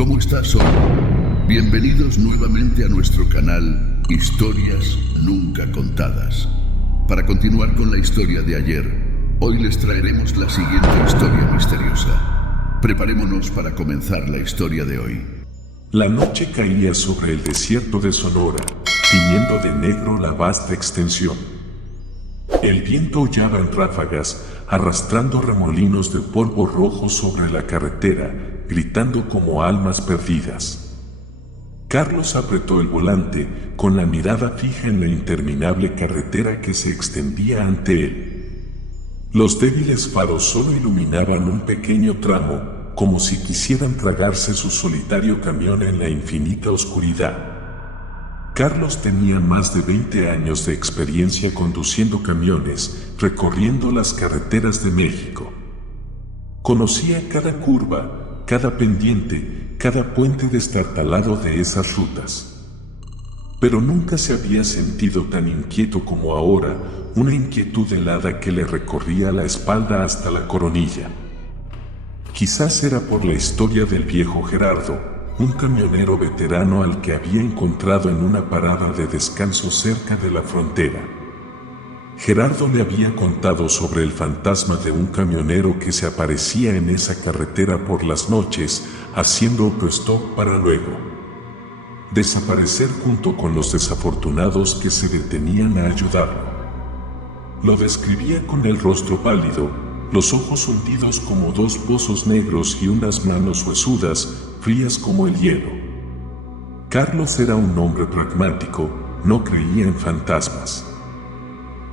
¿Cómo estás hoy? Bienvenidos nuevamente a nuestro canal Historias Nunca Contadas. Para continuar con la historia de ayer, hoy les traeremos la siguiente historia misteriosa. Preparémonos para comenzar la historia de hoy. La noche caía sobre el desierto de Sonora, tiñendo de negro la vasta extensión. El viento aullaba en ráfagas, arrastrando remolinos de polvo rojo sobre la carretera, gritando como almas perdidas. Carlos apretó el volante, con la mirada fija en la interminable carretera que se extendía ante él. Los débiles faros solo iluminaban un pequeño tramo, como si quisieran tragarse su solitario camión en la infinita oscuridad. Carlos tenía más de 20 años de experiencia conduciendo camiones, recorriendo las carreteras de México. Conocía cada curva, cada pendiente, cada puente destartalado de esas rutas. Pero nunca se había sentido tan inquieto como ahora, una inquietud helada que le recorría la espalda hasta la coronilla. Quizás era por la historia del viejo Gerardo, un camionero veterano al que había encontrado en una parada de descanso cerca de la frontera. Gerardo le había contado sobre el fantasma de un camionero que se aparecía en esa carretera por las noches, haciendo autostop para luego desaparecer junto con los desafortunados que se detenían a ayudarlo. Lo describía con el rostro pálido, los ojos hundidos como dos pozos negros y unas manos huesudas, frías como el hielo. Carlos era un hombre pragmático, no creía en fantasmas.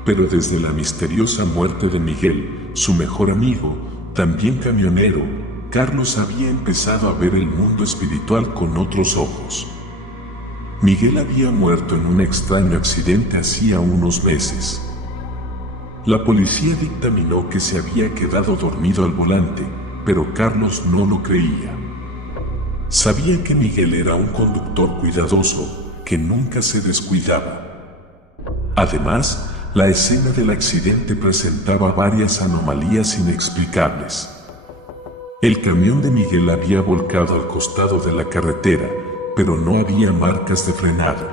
Pero desde la misteriosa muerte de Miguel, su mejor amigo, también camionero, Carlos había empezado a ver el mundo espiritual con otros ojos. Miguel había muerto en un extraño accidente hacía unos meses. La policía dictaminó que se había quedado dormido al volante, pero Carlos no lo creía. Sabía que Miguel era un conductor cuidadoso, que nunca se descuidaba. Además, la escena del accidente presentaba varias anomalías inexplicables. El camión de Miguel había volcado al costado de la carretera, pero no había marcas de frenado.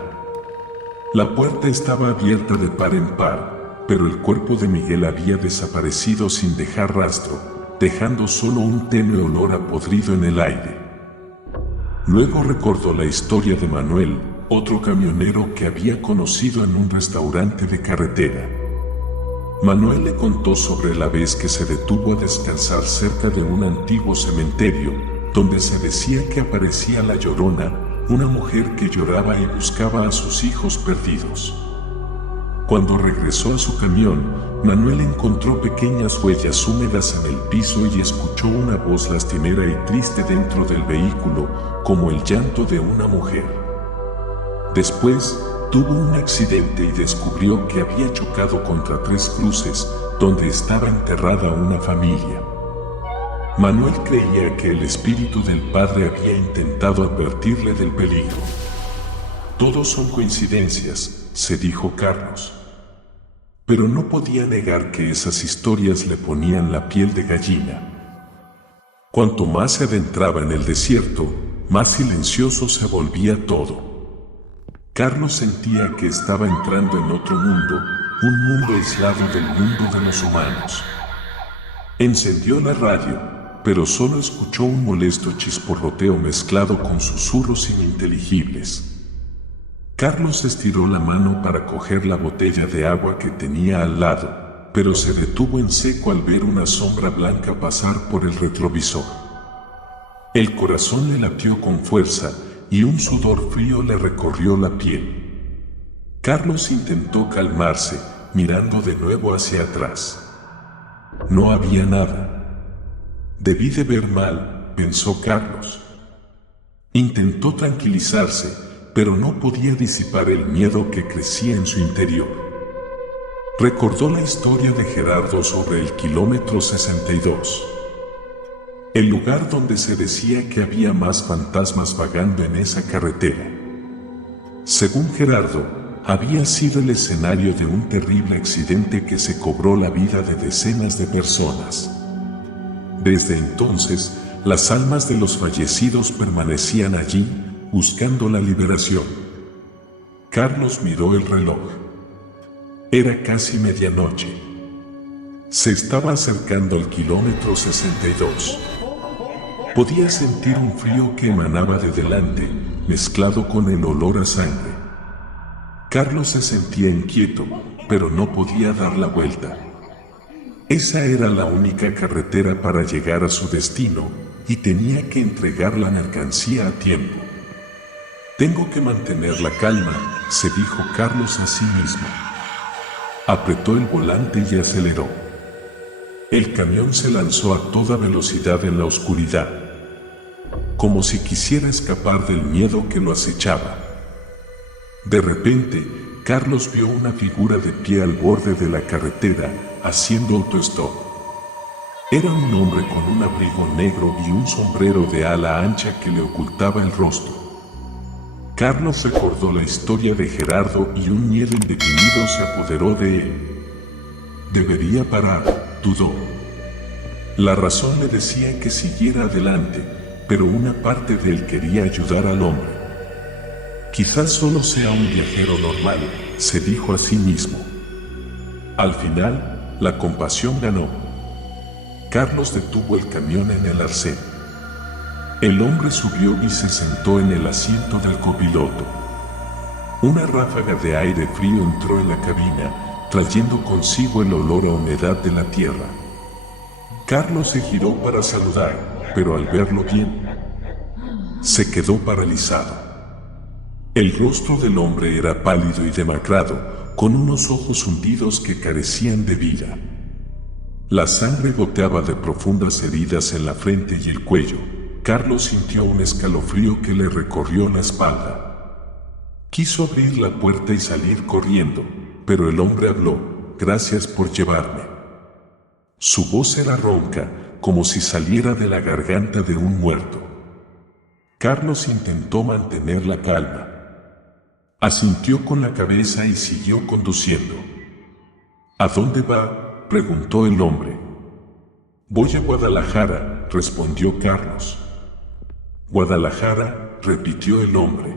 La puerta estaba abierta de par en par, pero el cuerpo de Miguel había desaparecido sin dejar rastro, dejando solo un tenue olor a podrido en el aire. Luego recordó la historia de Manuel, otro camionero que había conocido en un restaurante de carretera. Manuel le contó sobre la vez que se detuvo a descansar cerca de un antiguo cementerio, donde se decía que aparecía la Llorona, una mujer que lloraba y buscaba a sus hijos perdidos. Cuando regresó a su camión, Manuel encontró pequeñas huellas húmedas en el piso y escuchó una voz lastimera y triste dentro del vehículo, como el llanto de una mujer. Después, tuvo un accidente y descubrió que había chocado contra 3 cruces, donde estaba enterrada una familia. Manuel creía que el espíritu del padre había intentado advertirle del peligro. Todos son coincidencias, se dijo Carlos. Pero no podía negar que esas historias le ponían la piel de gallina. Cuanto más se adentraba en el desierto, más silencioso se volvía todo. Carlos sentía que estaba entrando en otro mundo, un mundo aislado del mundo de los humanos. Encendió la radio, pero solo escuchó un molesto chisporroteo mezclado con susurros ininteligibles. Carlos estiró la mano para coger la botella de agua que tenía al lado, pero se detuvo en seco al ver una sombra blanca pasar por el retrovisor. El corazón le latió con fuerza y un sudor frío le recorrió la piel. Carlos intentó calmarse, mirando de nuevo hacia atrás. No había nada. Debí de ver mal, pensó Carlos. Intentó tranquilizarse, pero no podía disipar el miedo que crecía en su interior. Recordó la historia de Gerardo sobre el kilómetro 62. El lugar donde se decía que había más fantasmas vagando en esa carretera. Según Gerardo, había sido el escenario de un terrible accidente que se cobró la vida de decenas de personas. Desde entonces, las almas de los fallecidos permanecían allí, buscando la liberación. Carlos miró el reloj. Era casi medianoche. Se estaba acercando al kilómetro 62. Podía sentir un frío que emanaba de delante, mezclado con el olor a sangre. Carlos se sentía inquieto, pero no podía dar la vuelta. Esa era la única carretera para llegar a su destino, y tenía que entregar la mercancía a tiempo. Tengo que mantener la calma, se dijo Carlos a sí mismo. Apretó el volante y aceleró. El camión se lanzó a toda velocidad en la oscuridad, como si quisiera escapar del miedo que lo acechaba. De repente, Carlos vio una figura de pie al borde de la carretera, haciendo autostop. Era un hombre con un abrigo negro y un sombrero de ala ancha que le ocultaba el rostro. Carlos recordó la historia de Gerardo y un miedo indefinido se apoderó de él. Debería parar, dudó. La razón le decía que siguiera adelante, pero una parte de él quería ayudar al hombre. Quizás solo sea un viajero normal, se dijo a sí mismo. Al final, la compasión ganó. Carlos detuvo el camión en el arcén. El hombre subió y se sentó en el asiento del copiloto. Una ráfaga de aire frío entró en la cabina, trayendo consigo el olor a humedad de la tierra. Carlos se giró para saludar, pero al verlo bien, se quedó paralizado. El rostro del hombre era pálido y demacrado, con unos ojos hundidos que carecían de vida. La sangre goteaba de profundas heridas en la frente y el cuello. Carlos sintió un escalofrío que le recorrió la espalda. Quiso abrir la puerta y salir corriendo, pero el hombre habló: «Gracias por llevarme». Su voz era ronca, como si saliera de la garganta de un muerto. Carlos intentó mantener la calma. Asintió con la cabeza y siguió conduciendo. «¿A dónde va?», preguntó el hombre. «Voy a Guadalajara», respondió Carlos. «Guadalajara», repitió el hombre.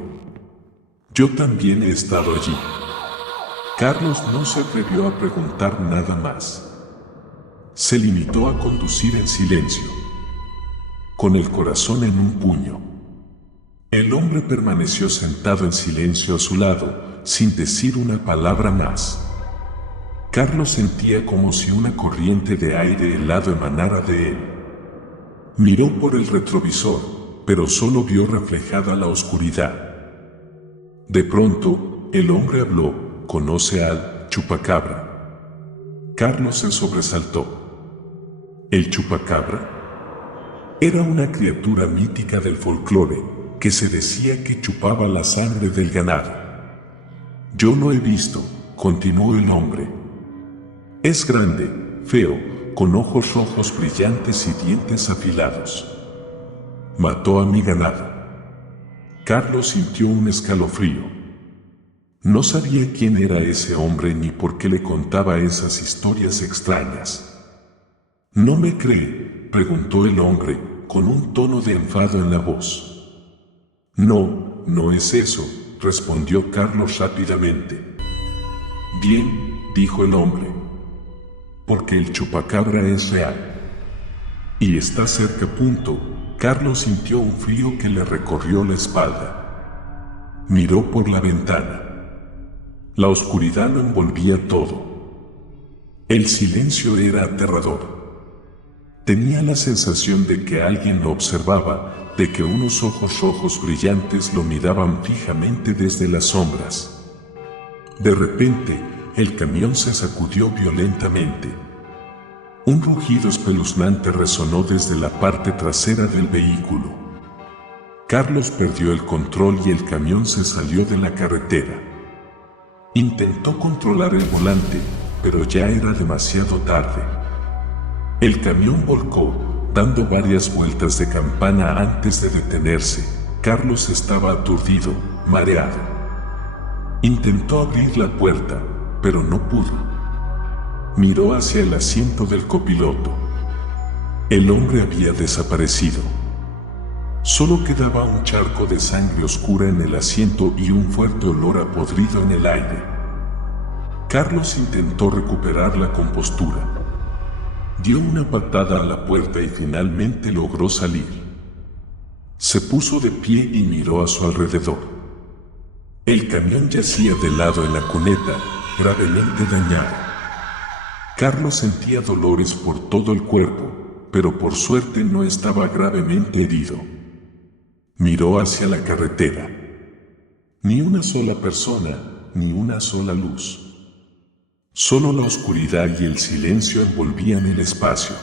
«Yo también he estado allí». Carlos no se atrevió a preguntar nada más. Se limitó a conducir en silencio, con el corazón en un puño. El hombre permaneció sentado en silencio a su lado, sin decir una palabra más. Carlos sentía como si una corriente de aire helado emanara de él. Miró por el retrovisor, pero solo vio reflejada la oscuridad. De pronto, el hombre habló: «¿Conoce al chupacabra?». Carlos se sobresaltó. ¿El chupacabra? Era una criatura mítica del folclore, que se decía que chupaba la sangre del ganado. «Yo lo he visto», continuó el hombre. «Es grande, feo, con ojos rojos brillantes y dientes afilados. Mató a mi ganado». Carlos sintió un escalofrío. No sabía quién era ese hombre ni por qué le contaba esas historias extrañas. «¿No me cree?», preguntó el hombre, con un tono de enfado en la voz. «No, no es eso», respondió Carlos rápidamente. «Bien», dijo el hombre, «porque el chupacabra es real. Y está cerca». Carlos sintió un frío que le recorrió la espalda. Miró por la ventana. La oscuridad lo envolvía todo. El silencio era aterrador. Tenía la sensación de que alguien lo observaba, de que unos ojos rojos brillantes lo miraban fijamente desde las sombras. De repente, el camión se sacudió violentamente. Un rugido espeluznante resonó desde la parte trasera del vehículo. Carlos perdió el control y el camión se salió de la carretera. Intentó controlar el volante, pero ya era demasiado tarde. El camión volcó, dando varias vueltas de campana antes de detenerse. Carlos estaba aturdido, mareado. Intentó abrir la puerta, pero no pudo. Miró hacia el asiento del copiloto. El hombre había desaparecido. Solo quedaba un charco de sangre oscura en el asiento y un fuerte olor a podrido en el aire. Carlos intentó recuperar la compostura. Dio una patada a la puerta y finalmente logró salir. Se puso de pie y miró a su alrededor. El camión yacía de lado en la cuneta, gravemente dañado. Carlos sentía dolores por todo el cuerpo, pero por suerte no estaba gravemente herido. Miró hacia la carretera. Ni una sola persona, ni una sola luz. Solo la oscuridad y el silencio envolvían el espacio.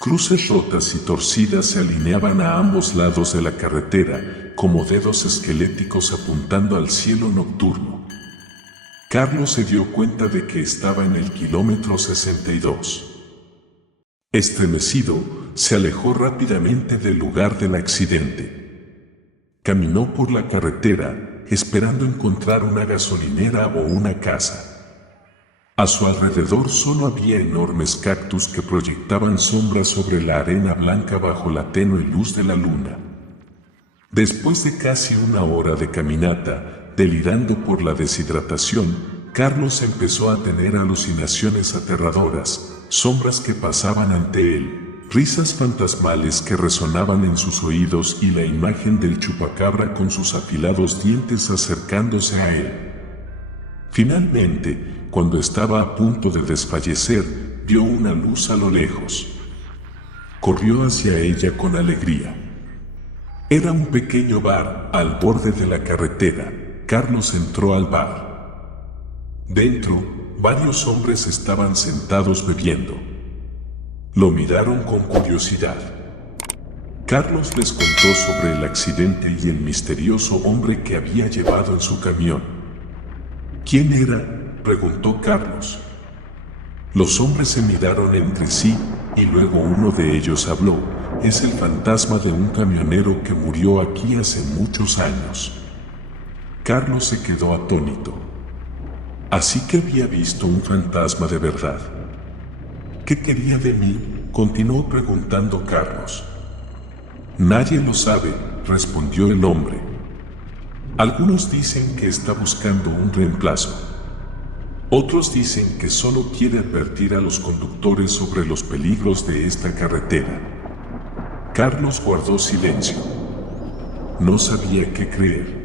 Cruces rotas y torcidas se alineaban a ambos lados de la carretera, como dedos esqueléticos apuntando al cielo nocturno. Carlos se dio cuenta de que estaba en el kilómetro 62. Estremecido, se alejó rápidamente del lugar del accidente. Caminó por la carretera, esperando encontrar una gasolinera o una casa. A su alrededor solo había enormes cactus que proyectaban sombras sobre la arena blanca bajo la tenue luz de la luna. Después de casi una hora de caminata, delirando por la deshidratación, Carlos empezó a tener alucinaciones aterradoras, sombras que pasaban ante él, risas fantasmales que resonaban en sus oídos y la imagen del chupacabra con sus afilados dientes acercándose a él. Finalmente, cuando estaba a punto de desfallecer, vio una luz a lo lejos. Corrió hacia ella con alegría. Era un pequeño bar al borde de la carretera. Carlos entró al bar. Dentro, varios hombres estaban sentados bebiendo. Lo miraron con curiosidad. Carlos les contó sobre el accidente y el misterioso hombre que había llevado en su camión. ¿Quién era?, preguntó Carlos. Los hombres se miraron entre sí y luego uno de ellos habló. Es el fantasma de un camionero que murió aquí hace muchos años. Carlos se quedó atónito. Así que había visto un fantasma de verdad. ¿Qué quería de mí?, continuó preguntando Carlos. Nadie lo sabe, respondió el hombre. Algunos dicen que está buscando un reemplazo. Otros dicen que solo quiere advertir a los conductores sobre los peligros de esta carretera. Carlos guardó silencio. No sabía qué creer.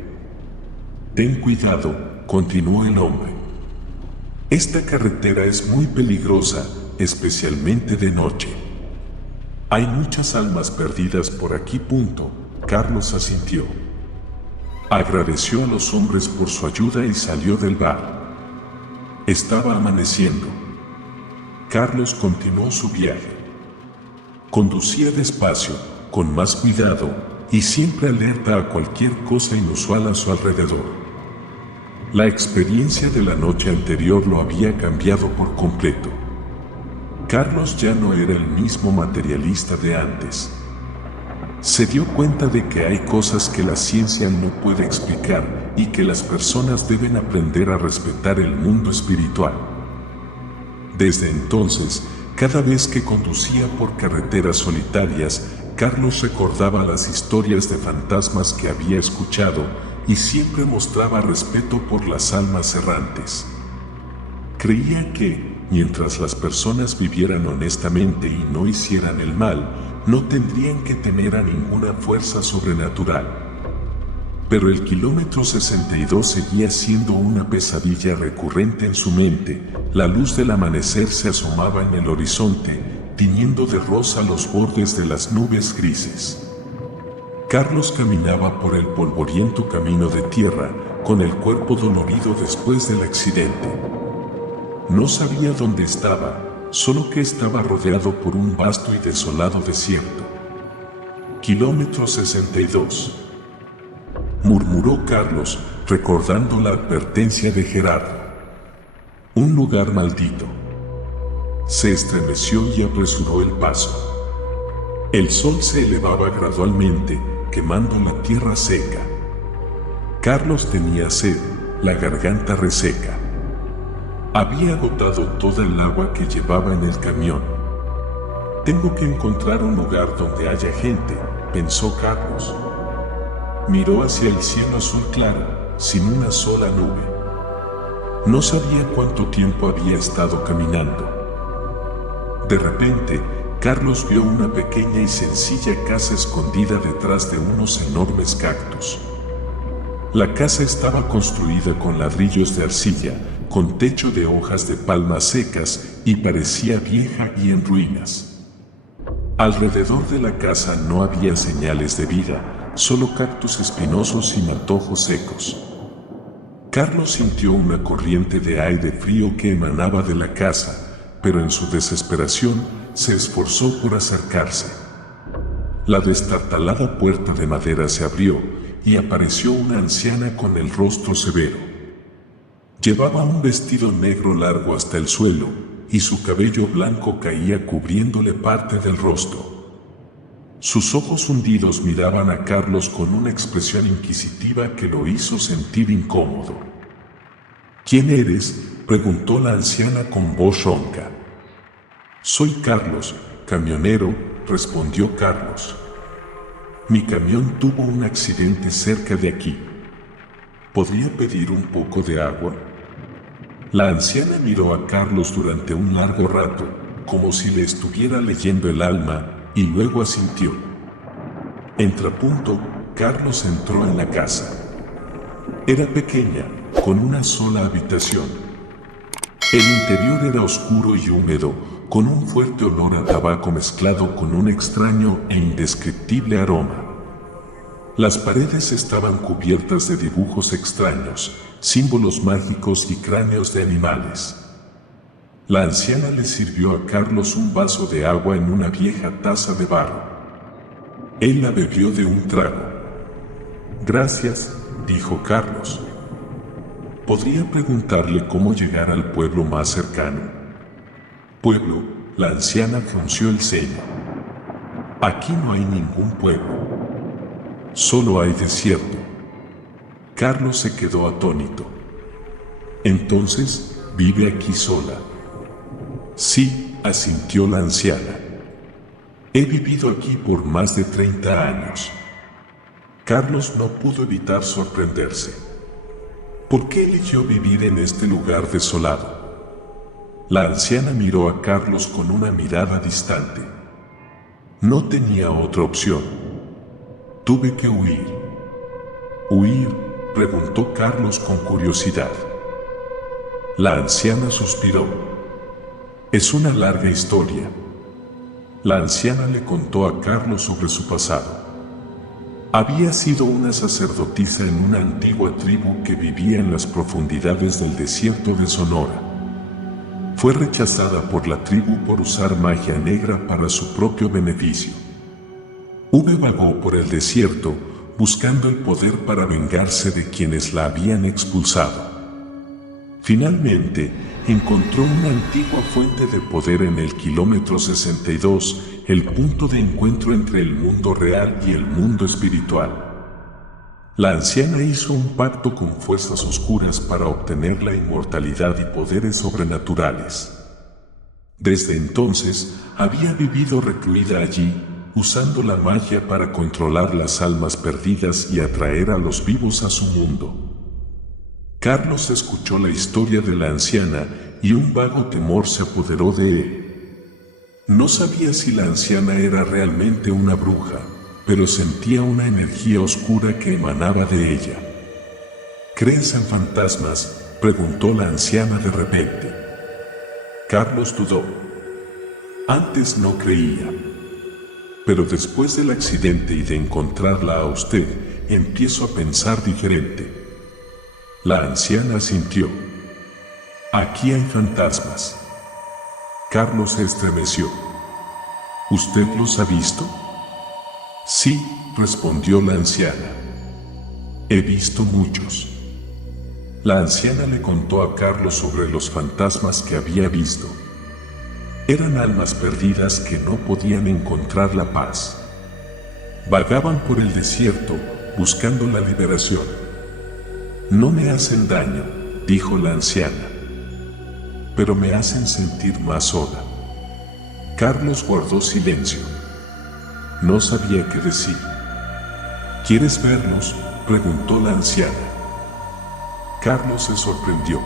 Ten cuidado, continuó el hombre. Esta carretera es muy peligrosa, especialmente de noche. Hay muchas almas perdidas por aquí. Carlos asintió. Agradeció a los hombres por su ayuda y salió del bar. Estaba amaneciendo. Carlos continuó su viaje. Conducía despacio, con más cuidado, y siempre alerta a cualquier cosa inusual a su alrededor. La experiencia de la noche anterior lo había cambiado por completo. Carlos ya no era el mismo materialista de antes. Se dio cuenta de que hay cosas que la ciencia no puede explicar y que las personas deben aprender a respetar el mundo espiritual. Desde entonces, cada vez que conducía por carreteras solitarias, Carlos recordaba las historias de fantasmas que había escuchado y siempre mostraba respeto por las almas errantes. Creía que, mientras las personas vivieran honestamente y no hicieran el mal, no tendrían que temer a ninguna fuerza sobrenatural. Pero el kilómetro 62 seguía siendo una pesadilla recurrente en su mente. La luz del amanecer se asomaba en el horizonte, tiñendo de rosa los bordes de las nubes grises. Carlos caminaba por el polvoriento camino de tierra, con el cuerpo dolorido después del accidente. No sabía dónde estaba, solo que estaba rodeado por un vasto y desolado desierto. Kilómetro 62. Murmuró Carlos, recordando la advertencia de Gerardo. Un lugar maldito. Se estremeció y apresuró el paso. El sol se elevaba gradualmente, quemando la tierra seca. Carlos tenía sed, la garganta reseca. Había agotado toda el agua que llevaba en el camión. Tengo que encontrar un lugar donde haya gente, pensó Carlos. Miró hacia el cielo azul claro, sin una sola nube. No sabía cuánto tiempo había estado caminando. De repente, Carlos vio una pequeña y sencilla casa escondida detrás de unos enormes cactus. La casa estaba construida con ladrillos de arcilla, con techo de hojas de palmas secas y parecía vieja y en ruinas. Alrededor de la casa no había señales de vida, solo cactus espinosos y matojos secos. Carlos sintió una corriente de aire frío que emanaba de la casa, pero en su desesperación se esforzó por acercarse. La destartalada puerta de madera se abrió y apareció una anciana con el rostro severo. Llevaba un vestido negro largo hasta el suelo y su cabello blanco caía cubriéndole parte del rostro. Sus ojos hundidos miraban a Carlos con una expresión inquisitiva que lo hizo sentir incómodo. ¿Quién eres?, preguntó la anciana con voz ronca. Soy Carlos, camionero, respondió Carlos. Mi camión tuvo un accidente cerca de aquí. ¿Podría pedir un poco de agua? La anciana miró a Carlos durante un largo rato, como si le estuviera leyendo el alma, y luego asintió. Entre punto, Carlos entró en la casa. Era pequeña, con una sola habitación. El interior era oscuro y húmedo, con un fuerte olor a tabaco mezclado con un extraño e indescriptible aroma. Las paredes estaban cubiertas de dibujos extraños, símbolos mágicos y cráneos de animales. La anciana le sirvió a Carlos un vaso de agua en una vieja taza de barro. Él la bebió de un trago. Gracias, dijo Carlos. ¿Podría preguntarle cómo llegar al pueblo más cercano? ¿Pueblo? La anciana frunció el ceño. Aquí no hay ningún pueblo. Solo hay desierto. Carlos se quedó atónito. Entonces, ¿vive aquí sola? Sí, asintió la anciana. He vivido aquí por más de 30 años. Carlos no pudo evitar sorprenderse. ¿Por qué eligió vivir en este lugar desolado? La anciana miró a Carlos con una mirada distante. No tenía otra opción. Tuve que huir. ¿Huir?, preguntó Carlos con curiosidad. La anciana suspiró. Es una larga historia. La anciana le contó a Carlos sobre su pasado. Había sido una sacerdotisa en una antigua tribu que vivía en las profundidades del desierto de Sonora. Fue rechazada por la tribu por usar magia negra para su propio beneficio. Vagó por el desierto, buscando el poder para vengarse de quienes la habían expulsado. Finalmente, encontró una antigua fuente de poder en el kilómetro 62, el punto de encuentro entre el mundo real y el mundo espiritual. La anciana hizo un pacto con fuerzas oscuras para obtener la inmortalidad y poderes sobrenaturales. Desde entonces, había vivido recluida allí, usando la magia para controlar las almas perdidas y atraer a los vivos a su mundo. Carlos escuchó la historia de la anciana y un vago temor se apoderó de él. No sabía si la anciana era realmente una bruja, pero sentía una energía oscura que emanaba de ella. ¿Crees en fantasmas?, preguntó la anciana de repente. Carlos dudó. Antes no creía. Pero después del accidente y de encontrarla a usted, empiezo a pensar diferente. La anciana asintió. Aquí hay fantasmas. Carlos se estremeció. ¿Usted los ha visto? Sí, respondió la anciana. He visto muchos. La anciana le contó a Carlos sobre los fantasmas que había visto. Eran almas perdidas que no podían encontrar la paz. Vagaban por el desierto, buscando la liberación. No me hacen daño, dijo la anciana, pero me hacen sentir más sola. Carlos guardó silencio. No sabía qué decir. ¿Quieres verlos?, preguntó la anciana. Carlos se sorprendió.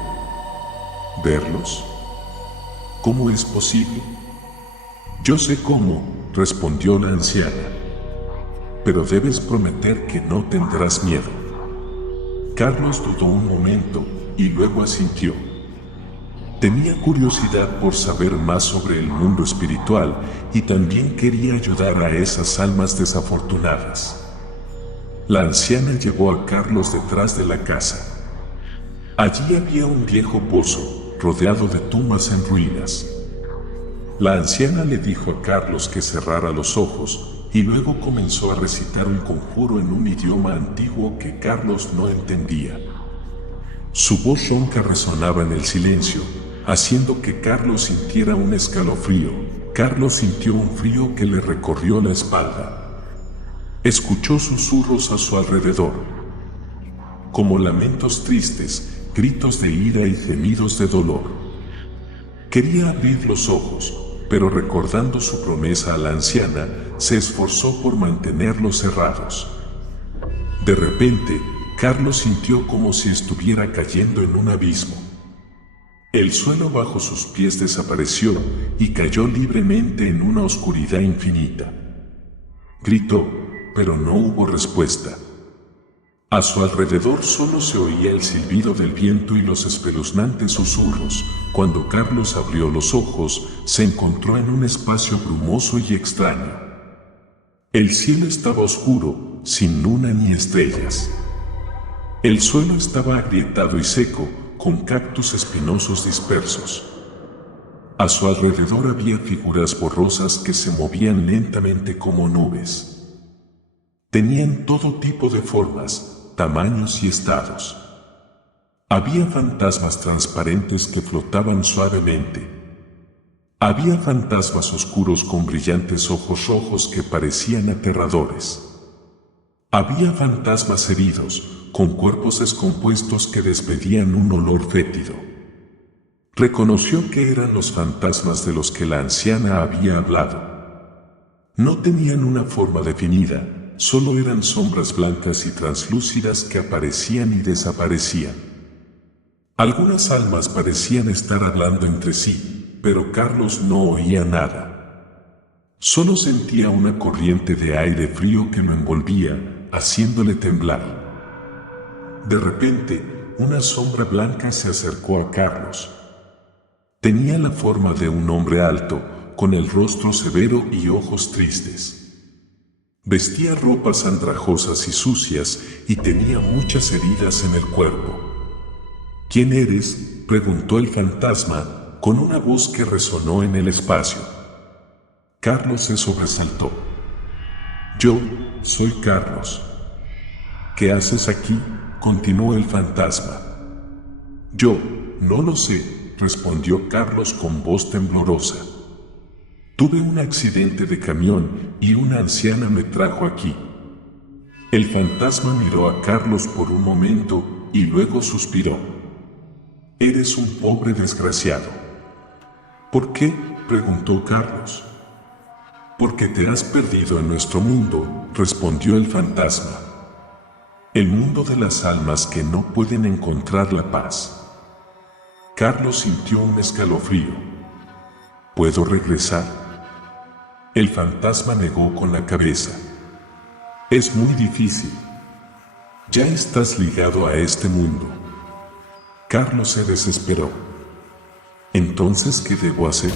¿Verlos? ¿Cómo es posible? Yo sé cómo, respondió la anciana. Pero debes prometer que no tendrás miedo. Carlos dudó un momento y luego asintió. Tenía curiosidad por saber más sobre el mundo espiritual y también quería ayudar a esas almas desafortunadas. La anciana llevó a Carlos detrás de la casa. Allí había un viejo pozo, rodeado de tumbas en ruinas. La anciana le dijo a Carlos que cerrara los ojos y luego comenzó a recitar un conjuro en un idioma antiguo que Carlos no entendía. Su voz ronca resonaba en el silencio, haciendo que Carlos sintiera un escalofrío. Carlos sintió un frío que le recorrió la espalda. Escuchó susurros a su alrededor, como lamentos tristes, gritos de ira y gemidos de dolor. Quería abrir los ojos, pero recordando su promesa a la anciana, se esforzó por mantenerlos cerrados. De repente, Carlos sintió como si estuviera cayendo en un abismo. El suelo bajo sus pies desapareció y cayó libremente en una oscuridad infinita. Gritó, pero no hubo respuesta. A su alrededor solo se oía el silbido del viento y los espeluznantes susurros. Cuando Carlos abrió los ojos, se encontró en un espacio brumoso y extraño. El cielo estaba oscuro, sin luna ni estrellas. El suelo estaba agrietado y seco, con cactus espinosos dispersos. A su alrededor había figuras borrosas que se movían lentamente como nubes. Tenían todo tipo de formas, tamaños y estados. Había fantasmas transparentes que flotaban suavemente. Había fantasmas oscuros con brillantes ojos rojos que parecían aterradores. Había fantasmas heridos, con cuerpos descompuestos que despedían un olor fétido. Reconoció que eran los fantasmas de los que la anciana había hablado. No tenían una forma definida, solo eran sombras blancas y translúcidas que aparecían y desaparecían. Algunas almas parecían estar hablando entre sí, pero Carlos no oía nada. Solo sentía una corriente de aire frío que lo envolvía, haciéndole temblar. De repente, una sombra blanca se acercó a Carlos. Tenía la forma de un hombre alto, con el rostro severo y ojos tristes. Vestía ropas andrajosas y sucias y tenía muchas heridas en el cuerpo. ¿Quién eres?, preguntó el fantasma, con una voz que resonó en el espacio. Carlos se sobresaltó. Yo soy Carlos. ¿Qué haces aquí?, continuó el fantasma. Yo no lo sé, respondió Carlos con voz temblorosa. Tuve un accidente de camión y una anciana me trajo aquí. El fantasma miró a Carlos por un momento y luego suspiró. Eres un pobre desgraciado. ¿Por qué?, preguntó Carlos. Porque te has perdido en nuestro mundo, respondió el fantasma. El mundo de las almas que no pueden encontrar la paz. Carlos sintió un escalofrío. ¿Puedo regresar?, el fantasma negó con la cabeza. Es muy difícil. Ya estás ligado a este mundo. Carlos se desesperó. ¿Entonces qué debo hacer?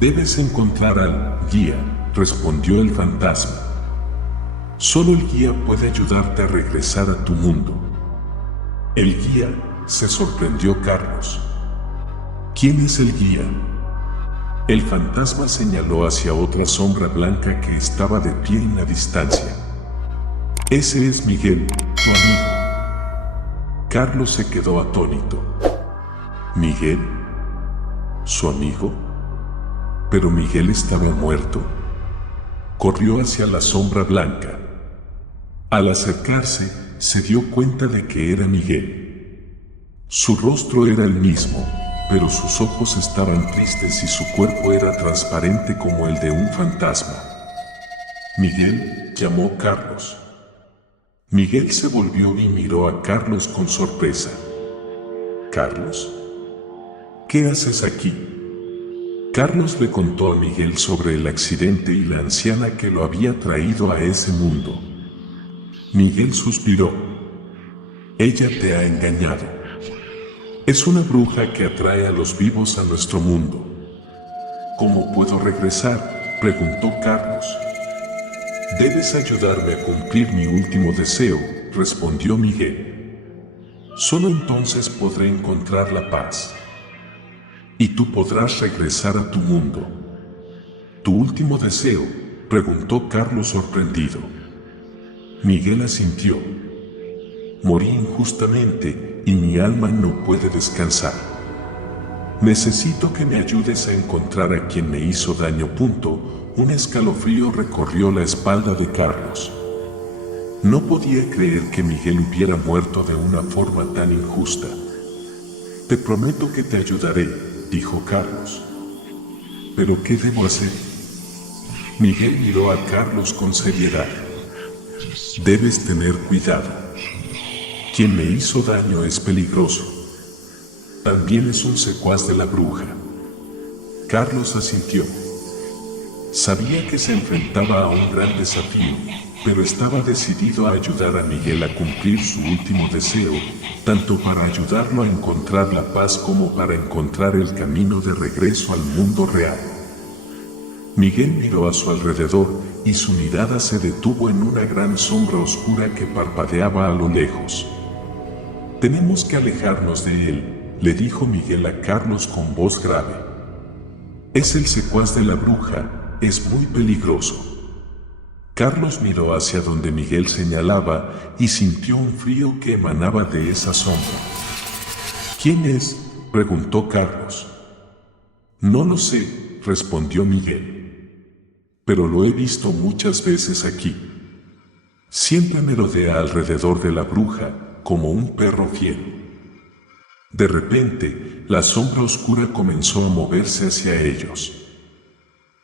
Debes encontrar al guía, respondió el fantasma. Solo el guía puede ayudarte a regresar a tu mundo. ¿El guía?, se sorprendió Carlos. ¿Quién es el guía? El fantasma señaló hacia otra sombra blanca que estaba de pie en la distancia. Ese es Miguel, tu amigo. Carlos se quedó atónito. ¿Miguel? ¿Su amigo? ¿Pero Miguel estaba muerto? Corrió hacia la sombra blanca. Al acercarse, se dio cuenta de que era Miguel. Su rostro era el mismo, pero sus ojos estaban tristes y su cuerpo era transparente como el de un fantasma. Miguel, llamó Carlos. Miguel se volvió y miró a Carlos con sorpresa. ¿Carlos? ¿Qué haces aquí? Carlos le contó a Miguel sobre el accidente y la anciana que lo había traído a ese mundo. Miguel suspiró. Ella te ha engañado. Es una bruja que atrae a los vivos a nuestro mundo. ¿Cómo puedo regresar?, preguntó Carlos. Debes ayudarme a cumplir mi último deseo, respondió Miguel. Solo entonces podré encontrar la paz. Y tú podrás regresar a tu mundo. ¿Tu último deseo?, preguntó Carlos sorprendido. Miguel asintió. Morí injustamente y mi alma no puede descansar. Necesito que me ayudes a encontrar a quien me hizo daño. Un escalofrío recorrió la espalda de Carlos. No podía creer que Miguel hubiera muerto de una forma tan injusta. Te prometo que te ayudaré, dijo Carlos. ¿Pero qué debo hacer? Miguel miró a Carlos con seriedad. Debes tener cuidado. Quien me hizo daño es peligroso. También es un secuaz de la bruja. Carlos asintió. Sabía que se enfrentaba a un gran desafío, pero estaba decidido a ayudar a Miguel a cumplir su último deseo, tanto para ayudarlo a encontrar la paz como para encontrar el camino de regreso al mundo real. Miguel miró a su alrededor y su mirada se detuvo en una gran sombra oscura que parpadeaba a lo lejos. Tenemos que alejarnos de él, le dijo Miguel a Carlos con voz grave. Es el secuaz de la bruja. Es muy peligroso. Carlos miró hacia donde Miguel señalaba y sintió un frío que emanaba de esa sombra. ¿Quién es?, preguntó Carlos. No lo sé, respondió Miguel. Pero lo he visto muchas veces aquí. Siempre me rodea alrededor de la bruja, como un perro fiel. De repente, la sombra oscura comenzó a moverse hacia ellos.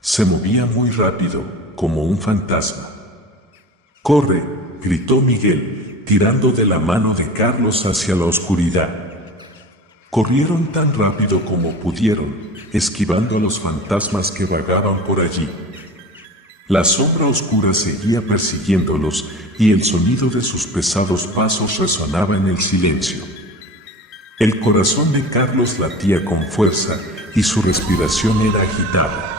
Se movía muy rápido, como un fantasma. ¡Corre!, gritó Miguel, tirando de la mano de Carlos hacia la oscuridad. Corrieron tan rápido como pudieron, esquivando a los fantasmas que vagaban por allí. La sombra oscura seguía persiguiéndolos y el sonido de sus pesados pasos resonaba en el silencio. El corazón de Carlos latía con fuerza y su respiración era agitada.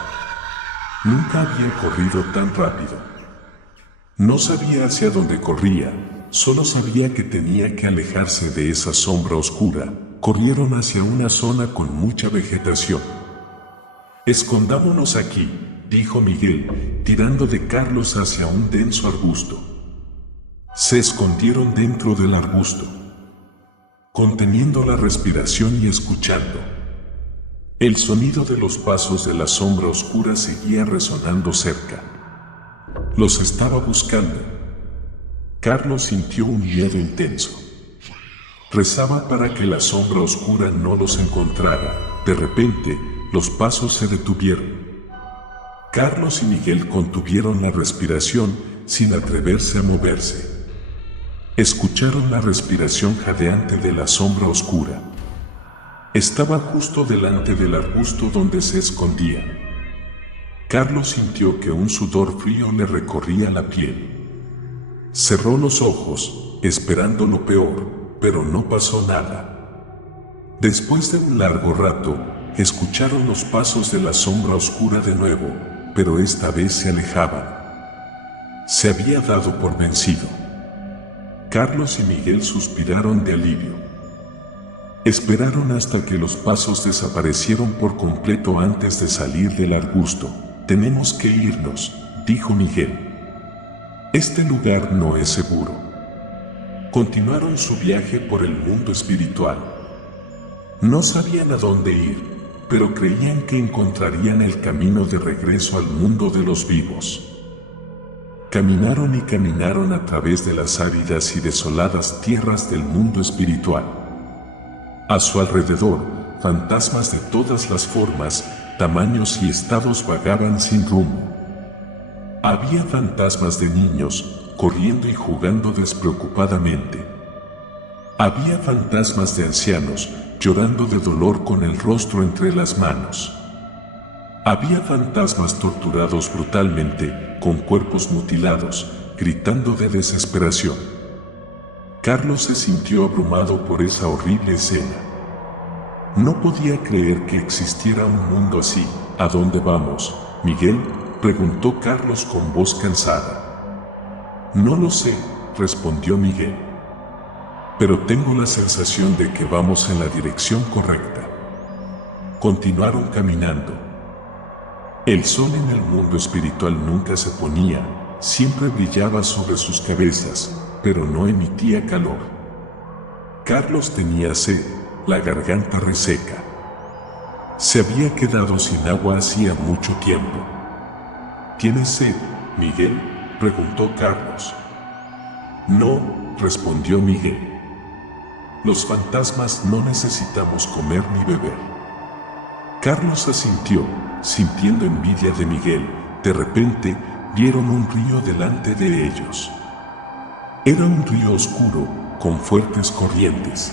Nunca había corrido tan rápido. No sabía hacia dónde corría, solo sabía que tenía que alejarse de esa sombra oscura. Corrieron hacia una zona con mucha vegetación. Escondámonos aquí, dijo Miguel, tirando de Carlos hacia un denso arbusto. Se escondieron dentro del arbusto, conteniendo la respiración y escuchando. El sonido de los pasos de la sombra oscura seguía resonando cerca. Los estaba buscando. Carlos sintió un miedo intenso. Rezaba para que la sombra oscura no los encontrara. De repente, los pasos se detuvieron. Carlos y Miguel contuvieron la respiración sin atreverse a moverse. Escucharon la respiración jadeante de la sombra oscura. Estaba justo delante del arbusto donde se escondía. Carlos sintió que un sudor frío le recorría la piel. Cerró los ojos, esperando lo peor, pero no pasó nada. Después de un largo rato, escucharon los pasos de la sombra oscura de nuevo, pero esta vez se alejaban. Se había dado por vencido. Carlos y Miguel suspiraron de alivio. Esperaron hasta que los pasos desaparecieron por completo antes de salir del arbusto. Tenemos que irnos, dijo Miguel. Este lugar no es seguro. Continuaron su viaje por el mundo espiritual. No sabían a dónde ir, pero creían que encontrarían el camino de regreso al mundo de los vivos. Caminaron y caminaron a través de las áridas y desoladas tierras del mundo espiritual. A su alrededor, fantasmas de todas las formas, tamaños y estados vagaban sin rumbo. Había fantasmas de niños, corriendo y jugando despreocupadamente. Había fantasmas de ancianos, llorando de dolor con el rostro entre las manos. Había fantasmas torturados brutalmente, con cuerpos mutilados, gritando de desesperación. Carlos se sintió abrumado por esa horrible escena. No podía creer que existiera un mundo así. ¿A dónde vamos, Miguel?, preguntó Carlos con voz cansada. No lo sé, respondió Miguel. Pero tengo la sensación de que vamos en la dirección correcta. Continuaron caminando. El sol en el mundo espiritual nunca se ponía, siempre brillaba sobre sus cabezas, pero no emitía calor. Carlos tenía sed, la garganta reseca. Se había quedado sin agua hacía mucho tiempo. ¿Tienes sed, Miguel?, preguntó Carlos. No, respondió Miguel. Los fantasmas no necesitamos comer ni beber. Carlos asintió, sintiendo envidia de Miguel. De repente, vieron un río delante de ellos. Era un río oscuro, con fuertes corrientes.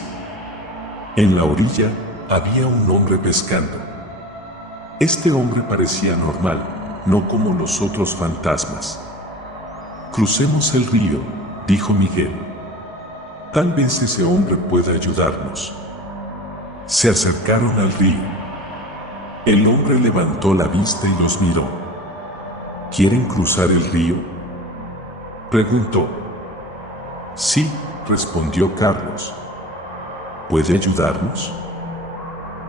En la orilla, había un hombre pescando. Este hombre parecía normal, no como los otros fantasmas. Crucemos el río, dijo Miguel. Tal vez ese hombre pueda ayudarnos. Se acercaron al río. El hombre levantó la vista y los miró. ¿Quieren cruzar el río?, preguntó. Sí, respondió Carlos. ¿Puede ayudarnos?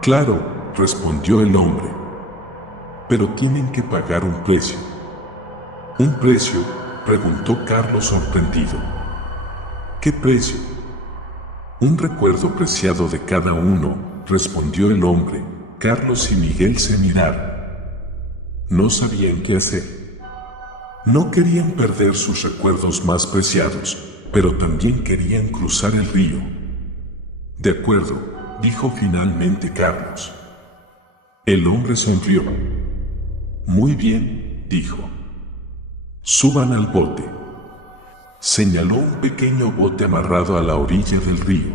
Claro, respondió el hombre. Pero tienen que pagar un precio. ¿Un precio?, preguntó Carlos sorprendido. ¿Qué precio? Un recuerdo preciado de cada uno, respondió el hombre. Carlos y Miguel se miraron. No sabían qué hacer. No querían perder sus recuerdos más preciados, pero también querían cruzar el río. De acuerdo, dijo finalmente Carlos. El hombre sonrió. Muy bien, dijo. Suban al bote. Señaló un pequeño bote amarrado a la orilla del río.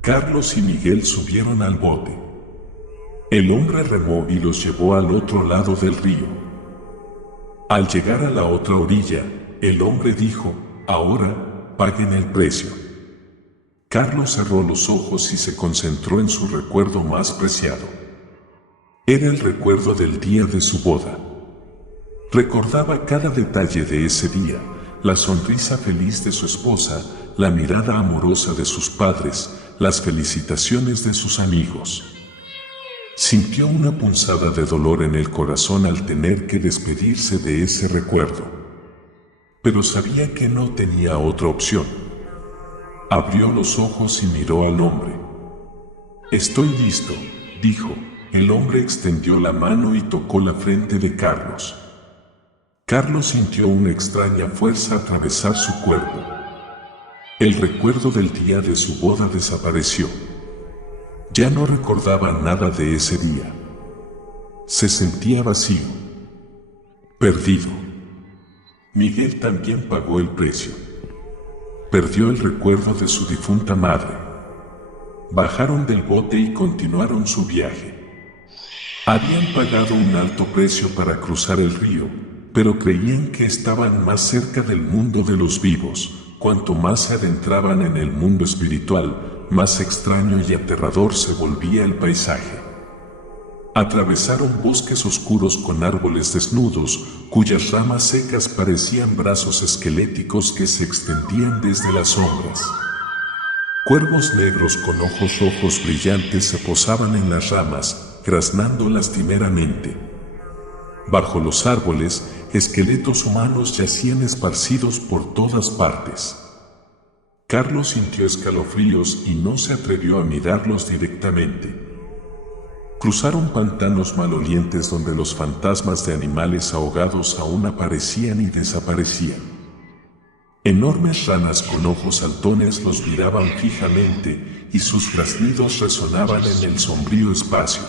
Carlos y Miguel subieron al bote. El hombre remó y los llevó al otro lado del río. Al llegar a la otra orilla, el hombre dijo: ahora, paguen el precio. Carlos cerró los ojos y se concentró en su recuerdo más preciado. Era el recuerdo del día de su boda. Recordaba cada detalle de ese día, la sonrisa feliz de su esposa, la mirada amorosa de sus padres, las felicitaciones de sus amigos. Sintió una punzada de dolor en el corazón al tener que despedirse de ese recuerdo. Pero sabía que no tenía otra opción. Abrió los ojos y miró al hombre. Estoy listo, dijo. El hombre extendió la mano y tocó la frente de Carlos. Carlos sintió una extraña fuerza atravesar su cuerpo. El recuerdo del día de su boda desapareció. Ya no recordaba nada de ese día. Se sentía vacío, perdido. Miguel también pagó el precio. Perdió el recuerdo de su difunta madre. Bajaron del bote y continuaron su viaje. Habían pagado un alto precio para cruzar el río, pero creían que estaban más cerca del mundo de los vivos. Cuanto más se adentraban en el mundo espiritual, más extraño y aterrador se volvía el paisaje. Atravesaron bosques oscuros con árboles desnudos, cuyas ramas secas parecían brazos esqueléticos que se extendían desde las sombras. Cuervos negros con ojos rojos brillantes se posaban en las ramas, graznando lastimeramente. Bajo los árboles, esqueletos humanos yacían esparcidos por todas partes. Carlos sintió escalofríos y no se atrevió a mirarlos directamente. Cruzaron pantanos malolientes donde los fantasmas de animales ahogados aún aparecían y desaparecían. Enormes ranas con ojos saltones los miraban fijamente y sus graznidos resonaban en el sombrío espacio.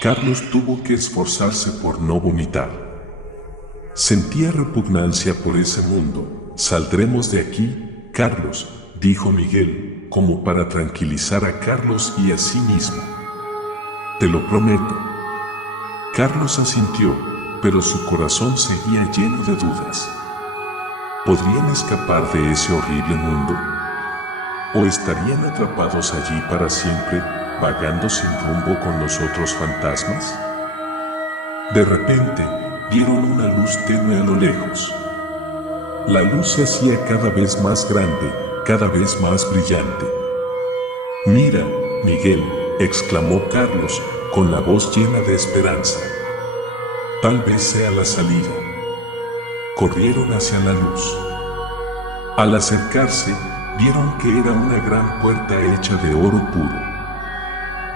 Carlos tuvo que esforzarse por no vomitar. Sentía repugnancia por ese mundo. «Saldremos de aquí, Carlos», dijo Miguel, como para tranquilizar a Carlos y a sí mismo. «Te lo prometo». Carlos asintió, pero su corazón seguía lleno de dudas. ¿Podrían escapar de ese horrible mundo? ¿O estarían atrapados allí para siempre, vagando sin rumbo con los otros fantasmas? De repente, vieron una luz tenue a lo lejos. La luz se hacía cada vez más grande, cada vez más brillante. «Mira, Miguel», exclamó Carlos, con la voz llena de esperanza. «Tal vez sea la salida». Corrieron hacia la luz. Al acercarse, vieron que era una gran puerta hecha de oro puro.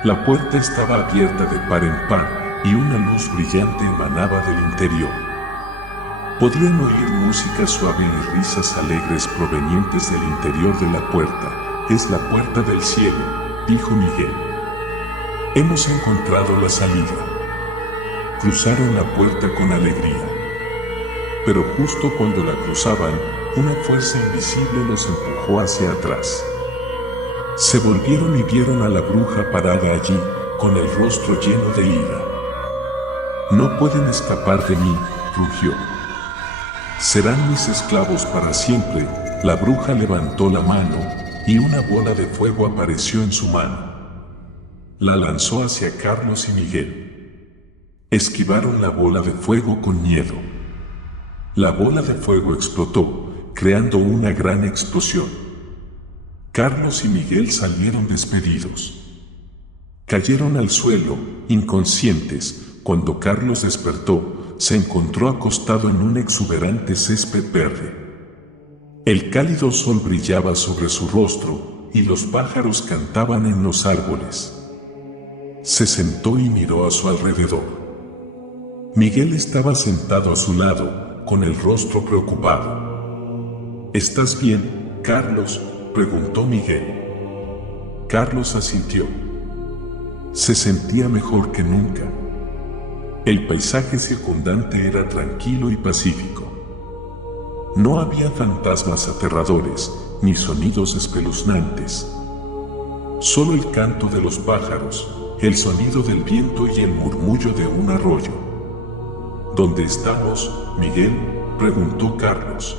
La puerta estaba abierta de par en par y una luz brillante emanaba del interior. Podían oír música suave y risas alegres provenientes del interior de la puerta. «Es la puerta del cielo», dijo Miguel. «Hemos encontrado la salida». Cruzaron la puerta con alegría. Pero justo cuando la cruzaban, una fuerza invisible los empujó hacia atrás. Se volvieron y vieron a la bruja parada allí, con el rostro lleno de ira. «No pueden escapar de mí», rugió. «Serán mis esclavos para siempre». La bruja levantó la mano, y una bola de fuego apareció en su mano. La lanzó hacia Carlos y Miguel. Esquivaron la bola de fuego con miedo. La bola de fuego explotó, creando una gran explosión. Carlos y Miguel salieron despedidos. Cayeron al suelo, inconscientes. Cuando Carlos despertó, se encontró acostado en un exuberante césped verde. El cálido sol brillaba sobre su rostro, y los pájaros cantaban en los árboles. Se sentó y miró a su alrededor. Miguel estaba sentado a su lado, con el rostro preocupado. «¿Estás bien, Carlos?», preguntó Miguel. Carlos asintió. Se sentía mejor que nunca. El paisaje circundante era tranquilo y pacífico. No había fantasmas aterradores, ni sonidos espeluznantes. Solo el canto de los pájaros, el sonido del viento y el murmullo de un arroyo. «¿Dónde estamos, Miguel?», preguntó Carlos.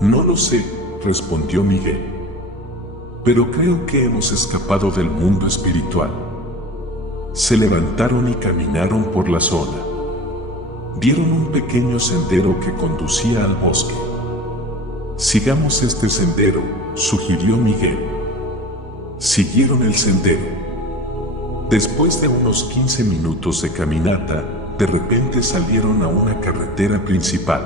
«No lo sé», respondió Miguel. «Pero creo que hemos escapado del mundo espiritual». Se levantaron y caminaron por la zona. Vieron un pequeño sendero que conducía al bosque. «Sigamos este sendero», sugirió Miguel. Siguieron el sendero. Después de unos 15 minutos de caminata, de repente salieron a una carretera principal.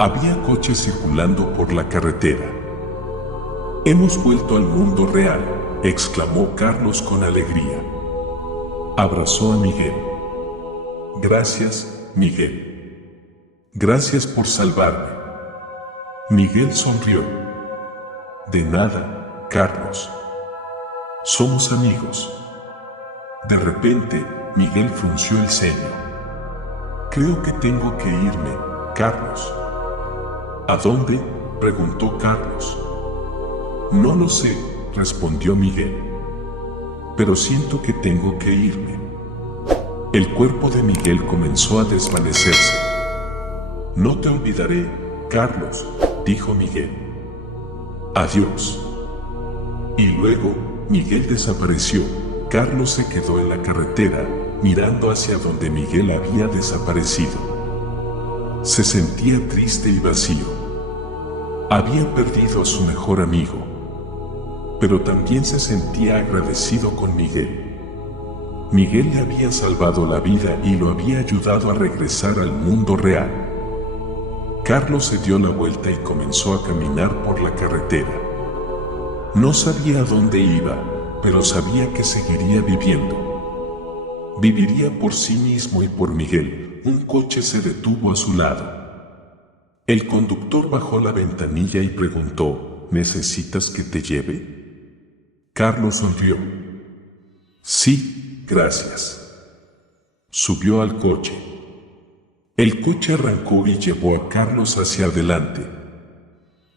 Había coches circulando por la carretera. «Hemos vuelto al mundo real», exclamó Carlos con alegría. Abrazó a Miguel. «Gracias, Miguel. Gracias por salvarme». Miguel sonrió. «De nada, Carlos. Somos amigos». De repente, Miguel frunció el ceño. «Creo que tengo que irme, Carlos». «¿A dónde?», preguntó Carlos. «No lo sé», respondió Miguel. «Pero siento que tengo que irme». El cuerpo de Miguel comenzó a desvanecerse. «No te olvidaré, Carlos», dijo Miguel. «Adiós». Y luego, Miguel desapareció. Carlos se quedó en la carretera, mirando hacia donde Miguel había desaparecido. Se sentía triste y vacío. Había perdido a su mejor amigo. Pero también se sentía agradecido con Miguel. Miguel le había salvado la vida y lo había ayudado a regresar al mundo real. Carlos se dio la vuelta y comenzó a caminar por la carretera. No sabía a dónde iba, pero sabía que seguiría viviendo. Viviría por sí mismo y por Miguel. Un coche se detuvo a su lado. El conductor bajó la ventanilla y preguntó, ¿necesitas que te lleve? Carlos sonrió. Sí, gracias. Subió al coche. El coche arrancó y llevó a Carlos hacia adelante.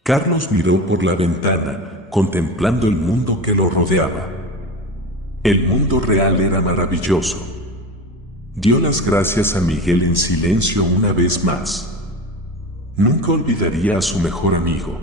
Carlos miró por la ventana, contemplando el mundo que lo rodeaba. El mundo real era maravilloso. Dio las gracias a Miguel en silencio una vez más. Nunca olvidaría a su mejor amigo.